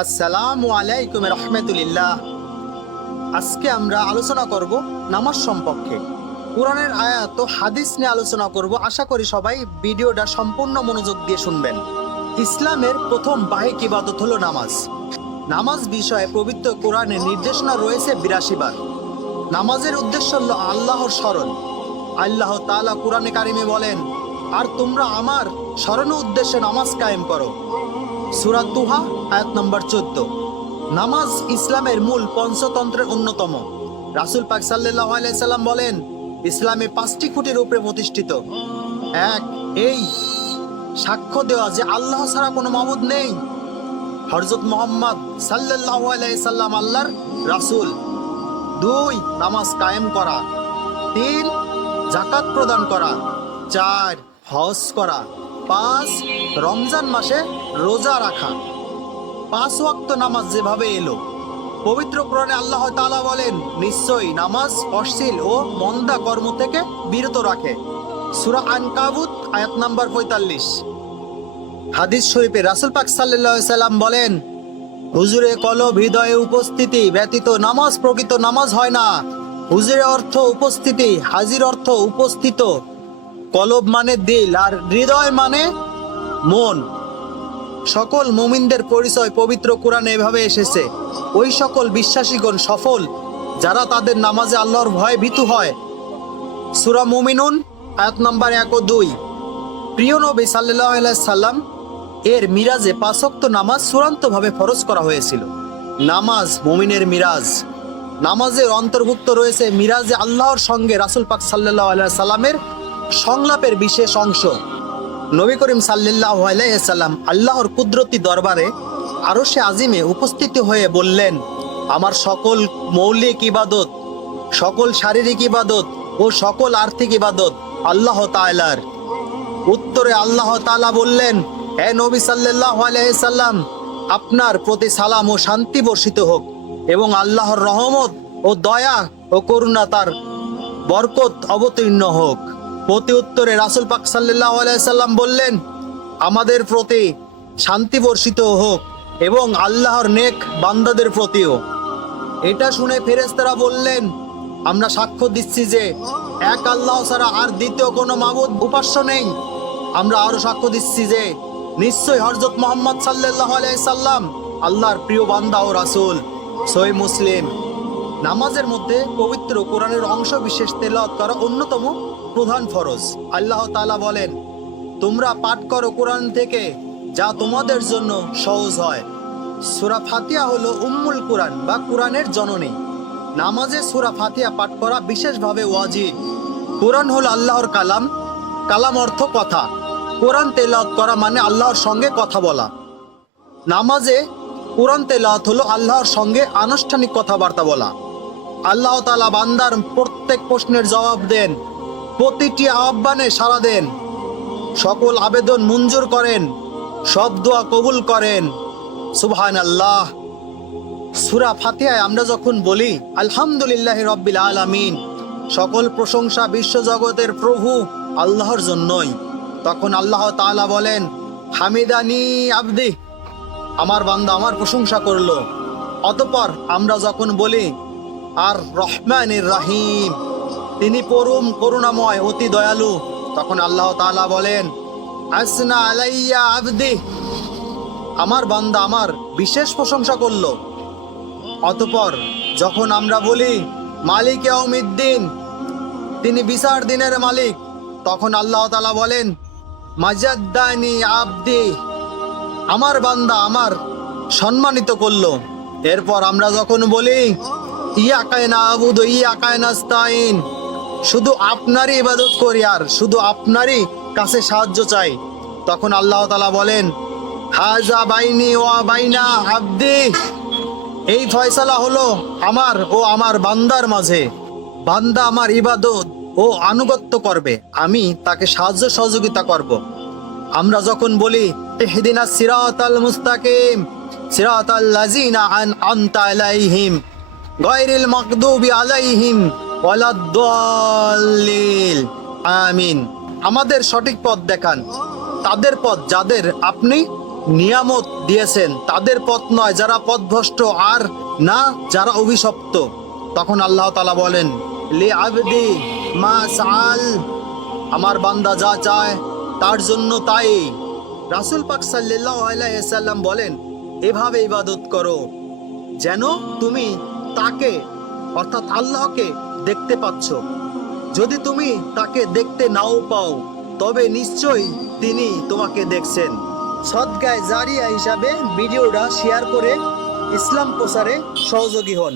আসসালামু আলাইকুম রহমতুলিল্লাহ আজকে আমরা আলোচনা করব নামাজ সম্পর্কে। কোরআনের আয়াত হাদিস নিয়ে আলোচনা করব। আশা করি সবাই ভিডিওটা সম্পূর্ণ মনোযোগ দিয়ে শুনবেন। ইসলামের প্রথম বাহিক ইবাদত হলো নামাজ। নামাজ বিষয়ে পবিত্র কোরআনের নির্দেশনা রয়েছে বিরাশি বার নামাজের উদ্দেশ্য হলো আল্লাহর স্মরণ। আল্লাহ তাআলা কোরআনে কারিমে বলেন, আর তোমরা আমার স্মরণ উদ্দেশ্যে নামাজ কায়েম করো। সুরাত দুহা, আয়াত নম্বর চোদ্দ। নামাজ ইসলামের মূল পঞ্চতন্ত্রের অন্যতম। রাসুল পাক সাল্লাহ সাল্লাম বলেন, ইসলামে পাঁচটি খুঁটির উপরে প্রতিষ্ঠিত। এক, এই সাক্ষ্য দেওয়া যে আল্লাহ ছাড়া কোনো মাবুদ নেই। হরজত মোহাম্মদ সাল্লাহ সাল্লাম আল্লাহর রাসুল। দুই, নামাজ কায়েম করা। তিন জাকাত প্রদান করা। চার, হজ করা। পাঁচ রমজান মাসে রোজা রাখা। পাঁচ ওয়াক্ত নামাজ যেভাবে এলো, পবিত্র কোরআনে আল্লাহ তাআলা বলেন, নিশ্চয়ই নামাজ অশ্লীল ও মন্দা কর্ম থেকে বিরত রাখে। সুরা আন কাবুত আয়াত নাম্বার পঁয়তাল্লিশ। হাদিস শরীফে রাসূল পাক আলাইহি সাল্লাম বলেন, হুজুরে কলব হৃদয়ে উপস্থিতি, ব্যতীত নামাজ প্রকৃত নামাজ হয় না। হুজুরে অর্থ উপস্থিতি, হাজির অর্থ উপস্থিত। কলব মানে দিল আর হৃদয় মানে মন। সকল মুমিনদের পরিচয় পবিত্র কোরআনে এভাবে এসেছে। ওই সকল বিশ্বাসীগণ সফল, যারা তাদের নামাজে আল্লাহর ভয়ে ভীতু হয়। সুরা মুমিনুন, আয়াত নাম্বার এক ও দুই। প্রিয় নবী সাল্লাহ সাল্লাম, এর মিরাজে পাঁচক্ত নামাজ চূড়ান্তভাবে ফরজ করা হয়েছিল। নামাজ মুমিনের মিরাজ। নামাজের অন্তর্ভুক্ত রয়েছে মিরাজে আল্লাহর সঙ্গে রাসুল পাক সাল্লাহ সাল্লামের সংলাপের বিশেষ অংশ। নবী করিম সাল্লাহ সাল্লাম আল্লাহর কুদরতি দরবারে আরও সে আজিমে উপস্থিত হয়ে বললেন, আমার সকল মৌলিক ইবাদত, সকল শারীরিক ইবাদত ও সকল আর্থিক ইবাদত আল্লাহ তাআলার। উত্তরে আল্লাহ তাআলা বললেন, হে নবী সাল্লাল্লাহু আলাইহি সাল্লাম, আপনার প্রতি সালাম ও শান্তি বর্ষিত হোক এবং আল্লাহর রহমত ও দয়া ও করুণা তার বরকত অবতীর্ণ হোক। প্রতি উত্তরে রাসুল পাক সাল্লাল্লাহু আলাইহি সাল্লাম বললেন, আমাদের প্রতি শান্তি বর্ষিত হোক এবং আল্লাহর নেক বান্দাদের প্রতিও। এটা শুনে ফেরেস্তারা বললেন, আমরা সাক্ষ্য দিচ্ছি যে এক আল্লাহ ছাড়া আর দ্বিতীয় কোনো মাবুদ উপাস্য নেই। আমরা আরও সাক্ষ্য দিচ্ছি যে নিশ্চয় হযরত মোহাম্মদ সাল্লাল্লাহু আলাইহি সাল্লাম আল্লাহর প্রিয় বান্দা ও রাসূল সহি মুসলিম। নামাজের মধ্যে পবিত্র কোরআনের অংশ বিশেষ তেলাওয়াত করা অন্যতম প্রধান ফরজ। আল্লাহ তালা বলেন, তোমরা পাঠ করো কোরআন থেকে, যা তোমাদের জন্য সহজ হয়। সুরা ফাতিয়া হলো উম্মুল কোরআন বা কোরআনের জননী। নামাজে সূরা ফাতিয়া পাঠ করা বিশেষভাবে ওয়াজিব। কোরআন হলো আল্লাহর কালাম। কালাম অর্থ কথা। কোরআন তেলাওয়াত করা মানে আল্লাহর সঙ্গে কথা বলা। নামাজে কোরআন তেলাওয়াত হলো আল্লাহর সঙ্গে আনুষ্ঠানিক কথাবার্তা বলা। আল্লাহ তালা বান্দার প্রত্যেক প্রশ্নের জবাব দেন। প্রতিটি আহ্বানে সাড়া দেন। সকল আবেদন মঞ্জুর করেন। সব দোয়া কবুল করেন। সুবহান আল্লাহ সুরা ফাতিহায় আমরা যখন বলি, আলহামদুলিল্লাহ রব্বিল আলামিন, সকল প্রশংসা বিশ্বজগতের প্রভু আল্লাহর জন্যই। তখন আল্লাহ তাআলা বলেন, হামিদানি আবদি, আমার বান্দা আমার প্রশংসা করল। অতপর আমরা যখন বলি আর রহমানির রাহিম। তিনি পরম করুণাময়, অতি দয়ালু। তখন আল্লাহ তাআলা বলেন আসনা আলাইয়া আবদি। আমার বান্দা আমার বিশেষ প্রশংসা করল। অতপর যখন আমরা বলি, মালিক ইয়াউমিদ্দিন। তিনি বিচার দিনের মালিক। তখন আল্লাহ তাআলা বলেন, মাজাদ্দানি আবদি। আমার বান্দা আমার সম্মানিত করল। এরপর আমরা যখন বলি ইয়া কায়না আবুদ ইয়া কায়নাস্তাইন শুধু আপনারই ইবাদত করি আর শুধু আপনারই কাছে সাহায্য চাই। তখন আল্লাহ তালা বলেন, হাজা বাইনি ওয়া বাইনা আবদি। এই ফয়সালা হলো আমার ও আমার বান্দার মাঝে। বান্দা আমার ইবাদত ও আনুগত্য করবে, আমি তাকে সাহায্য সহযোগিতা করব। আমরা যখন বলি, ইহদিনা সিরাতাল মুস্তাকিম, সিরাতাল লাযিনা আন আনতা আলাইহিম। গায়রিল মাগদুবি আলাইহিম ওয়ালাদ-দাল্লিল। আমিন। আমাদের সঠিক পথ দেখান। তাদের পথ যাদের আপনি নিয়ামত দিয়েছেন, তাদের পথ নয় যারা পথভ্রষ্ট আর না যারা অভিশপ্ত। তখন আল্লাহ তালা বলেন, লি আবদি মা সাল আমার বান্দা যা চায়, তার জন্য তাই। রাসুল পাক সাল্লাহ আলাইসাল্লাম বলেন, এভাবে ইবাদত করো, যেন তুমি তাকে, অর্থাৎ আল্লাহকে দেখতে পাচ্ছ। যদি তুমি তাকে দেখতে নাও পাও, তবে নিশ্চয়ই তিনি তোমাকে দেখছেন। সদ্গায় জারিয়া হিসাবে ভিডিওটা শেয়ার করে ইসলাম প্রচারে সহযোগী হন।